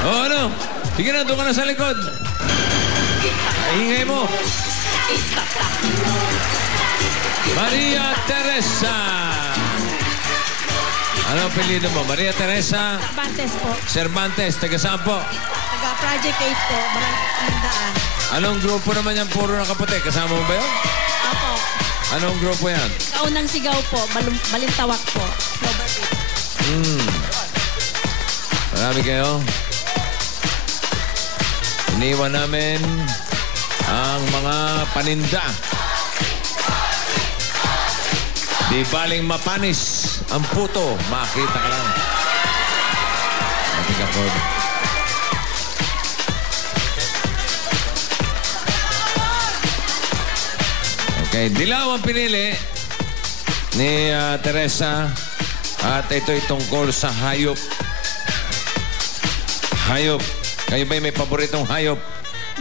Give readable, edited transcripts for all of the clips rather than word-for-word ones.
O ano? Sige na, doon ka na sa likod. Ingay mo. Maria Teresa. Ano ang apelyido mo? Maria Teresa? Cervantes po. Cervantes. Taga saan po? Taga Project 8 po. Barangay. Anong grupo naman yan? Puro nakaputi. Kasama mo ba yun? Apo. Anong grupo yan? Kaunang sigaw po. Balintawak po. Number 8. Marami kayo. Iniwan namin ang mga paninda. Di baling mapanis ang puto. Makita ka lang. Matig ako. Okay, dilaw ang pinili ni Teresa. At ito'y tungkol sa hayop. Hayop. Kayo ba'y may paboritong hayop?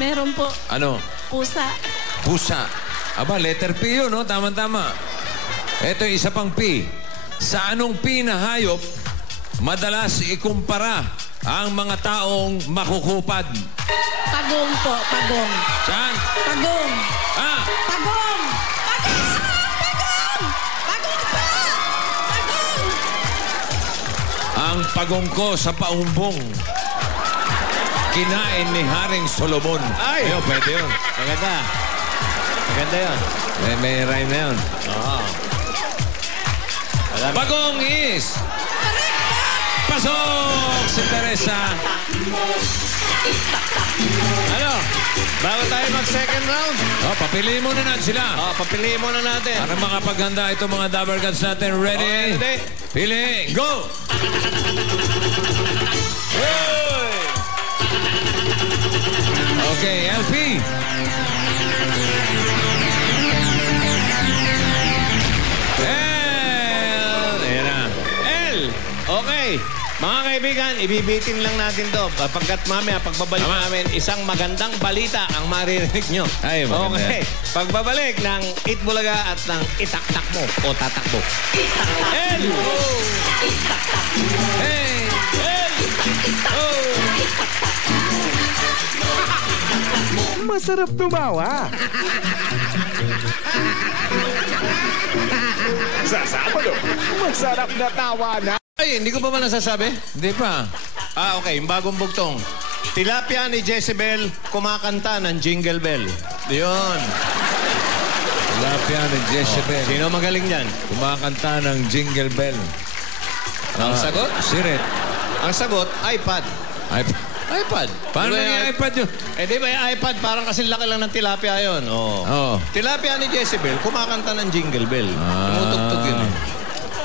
Meron po. Ano? Pusa. Pusa. Aba, letter P yun, no? Tama-tama. Ito isa pang P. Sa anong P na hayop, madalas ikumpara ang mga taong makukupad? Pagong po. Pagong. Saan? Pagong. Ah! Pagong! Pagong! Pagong! Pagong po! Pagong! Ang pagong ko sa paumbong. Kinain ni Haring Solomon. Ay! Ayun, pwede yun. Maganda. Maganda yun. May rhyme na yun. Oo. Bagong is... Pasok si Teresa. Ano? Bago tayo mag-second round? Oh, papiliin muna natin sila. Papiliin muna natin. Para makapaghanda itong mga Dabber Gods natin. Ready? Okay, Pili. Go! Okay, LP. Ayan na. L. Okay. Mga kaibigan, ibibitin lang natin to. Pagkat mamaya, pagbabalik namin, isang magandang balita ang maririnig nyo. Ay, maganda. Okay. Pagbabalik ng Itbulaga at ng Itaktak mo o Tatakbo. L. Hey! L. Masarap tumawa. Sa Sabado, masarap na tawa na. Ay, hindi ko pa ba nasasabi? Hindi pa. Okay. Yung bagong bugtong. Tilapia ni Jezebel kumakanta ng Jingle Bell. Yun. Tilapia ni Jezebel. Sino magaling dyan? Kumakanta ng Jingle Bell. Ang sagot? Sirit. Ang sagot, iPad. iPad. Paano Di ba yung iPad yun? Di ba yung iPad, parang kasi laki lang ng tilapia yun. Oo. Tilapia ni Jezebel, kumakanta ng Jingle Bell. Tumutugtog yun.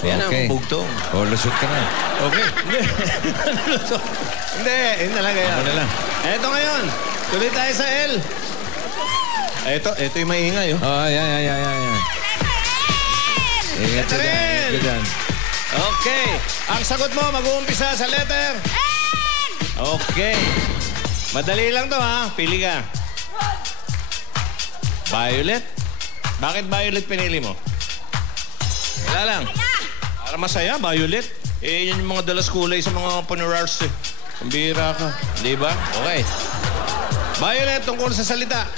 Yan ang bugtong. Oh, lusot ka na. Okay. Hindi, yun talaga yan. Ako na lang. Eto ngayon, tuloy tayo sa L. Ito yung maingay, oh. Oh, yan. Ingat ka dyan. Ingat ka dyan. Okay. Ang sagot mo, mag-uumpisa sa letter... Okay. Madali lang to, ha? Pili ka. Violet? Bakit Violet pinili mo? Wala lang. Para masaya, Violet. Yun yung mga dalas kulay sa mga panorars, eh. Pambira ka. Di ba? Okay. Violet, tungkol sa salita.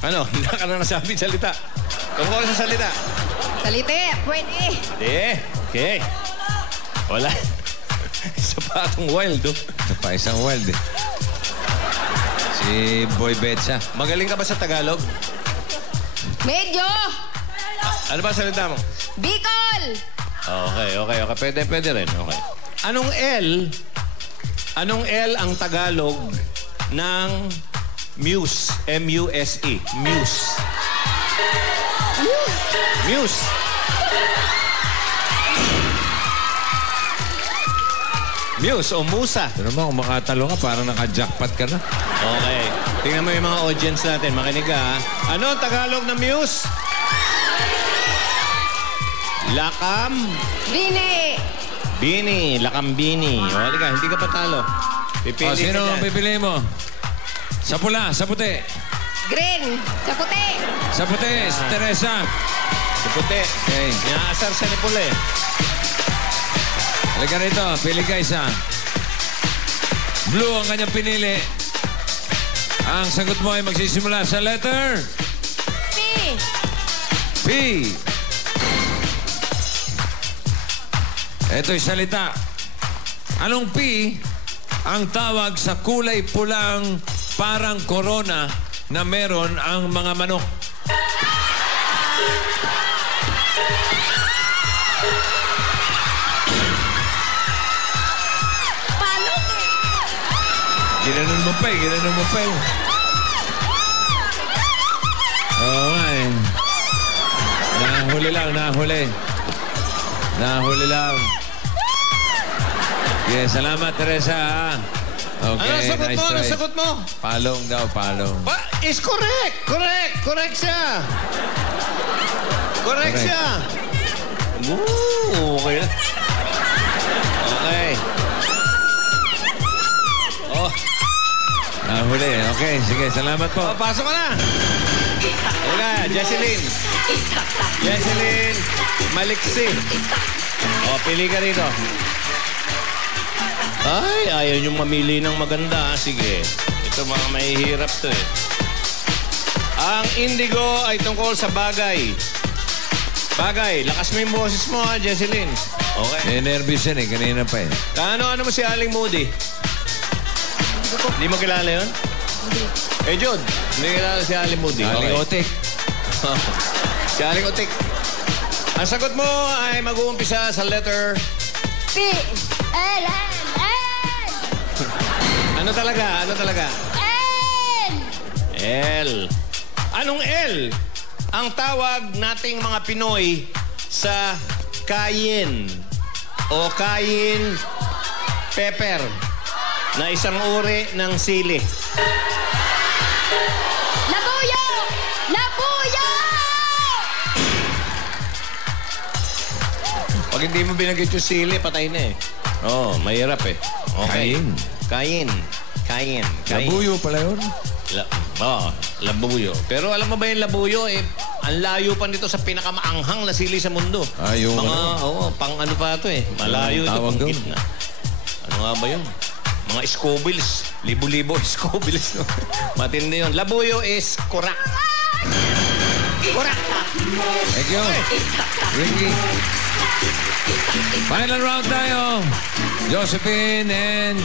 Ano? Hindi ka na nasabi salita. Tungkol sa salita. Salite. Pwede. Okay. Wala. Isa pa akong wild, oh. Ito pa, isang wild, eh. Si Boy Betsa. Magaling ka ba sa Tagalog? Medyo. Ano ba salita mo? Bicol. Okay. Pwede rin. Okay. Anong L ang Tagalog ng Muse? M-U-S-E. Muse. Muse. Muse o Musa. Ito naman, kung makatalo ka, parang naka-jackpot ka na. Okay. Tingnan mo yung mga audience natin. Makinig ka, ha? Ano ang Tagalog ng Muse? Lakam. Bini. Lakambini. O, halika. Hindi ka patalo. Pipili Sino ka ang pipili mo? Sa pula, sa puti. Green. Sa puti. Sa puti, si Teresa. Si puti. Okay. Inaasar sa ni Pule. Halika rito, pili ka isa. Blue ang kanyang pinili. Ang sagot mo ay magsisimula sa letter P. P. Ito'y salita. Anong P ang tawag sa kulay pulang parang corona na meron ang mga manok? Palong eh. Ginanon mo pa eh. Ginanon mo pa eh. Oo nga eh. Nahuli lang, nahuli. Nahuli lang. Okay, salamat, Teresa. Ha? Okay, Ano sagot nice mo? Ano try. sagot mo? Palong daw, palong. Is correct! Correct! Correct siya! Correct Correct. siya! Woo! Okay. Okay. Oh, Nahuli. Okay, sige, salamat po. pasok ka na! Teka, Jesseline. Jesseline Maliksi. Oh, pili ka rito. Ay, ayaw niyong mamili ng maganda. Sige. Ito mga mahihirap to eh. Ang indigo ay tungkol sa bagay. Bagay. Lakas mo yung boses mo ha, Jesseline. Okay. Nervous yan eh, kanina pa eh. Ano mo si Aling Moody? Hindi mo kilala yun? Hindi. Eh, Jude. Hindi kilala si Aling Moody. Aling Okay. Otik. Si Aling Otik. Ang sagot mo ay mag-uumpisa sa letter... P. L. L. Ano talaga? Ano talaga? L. L. Anong L? Ang tawag nating mga Pinoy sa kayin o kayin pepper na isang uri ng sili. Labuyo. Labuyo. Pag hindi mo binagit yung sili, patay na eh. Oo, mahirap eh. Okay. Kayin. Kayin. Kayin. Kayin. Labuyo pala yun. Labuyo. Pero alam mo ba yung labuyo, eh, ang layo pa nito sa pinakamaanghang na sili sa mundo. Ah, yung mga, ano? pang ano pa ito eh. Malayo ito, Tawag pang doon. gitna. Ano nga ba yun? Mga scobills. Libo-libo scobills. No? Matindi yun. Labuyo is kurak. Kurak! Thank you. Ricky. Final round tayo. Josephine and